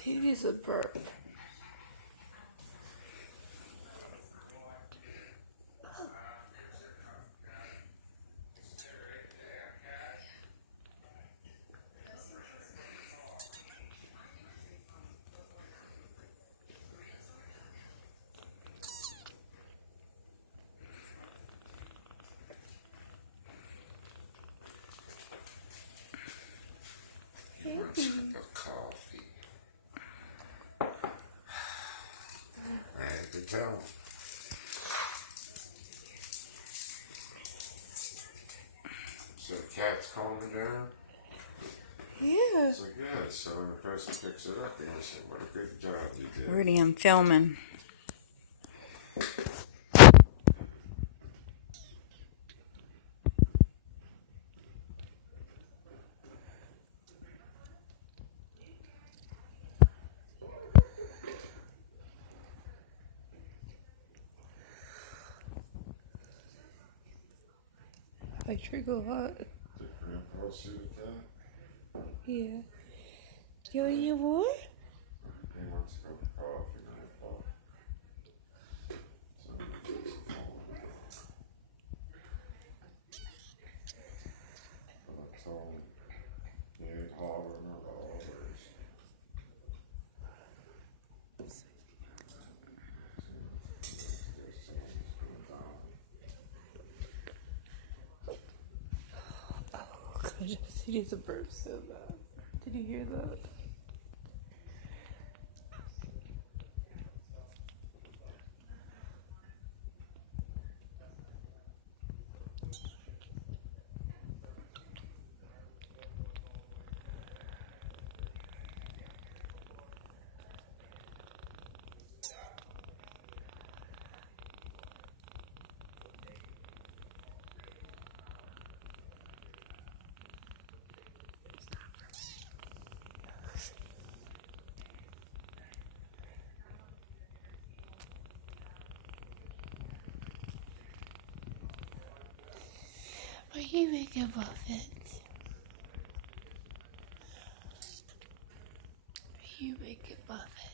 He's a burp. He wants a cup of coffee. I can tell. So the cat's calming down? Yeah. So good. So when the person picks it up, they're going to say, what a good job you did. Rudy, I'm filming. I drink a lot. Did Grandpa see the cat? Yeah. You want any more? He wants a cup of coffee, Grandpa. So he takes the phone. But I told him, he ain't hollering at all. Gosh, he needs a burp so bad. Did you hear that? Are you making muffins? Are you making muffins?